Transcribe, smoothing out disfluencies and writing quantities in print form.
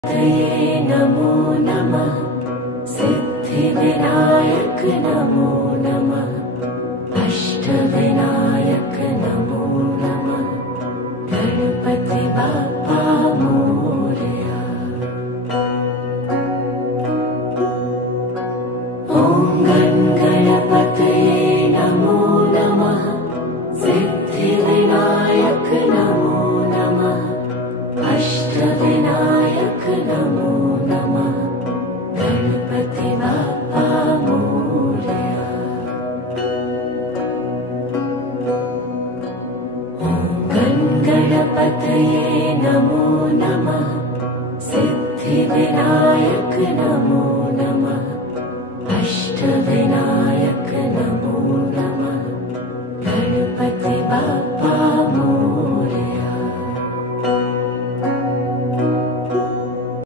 तये नमो नमः। सिद्धिविनायक नमो नमः। अष्टविनायक नमो नमः। गणपति बाप्पा मोरया। ॐ गणपतये नमो नमः। सिद्धिविनायक नमो नमः। अष्टविनायक नमो नमः। गणपति बाप्पा मोरया। ॐ गणपतये नमो नमः। सिद्धिविनायक नमो नमः। अष्टविनायक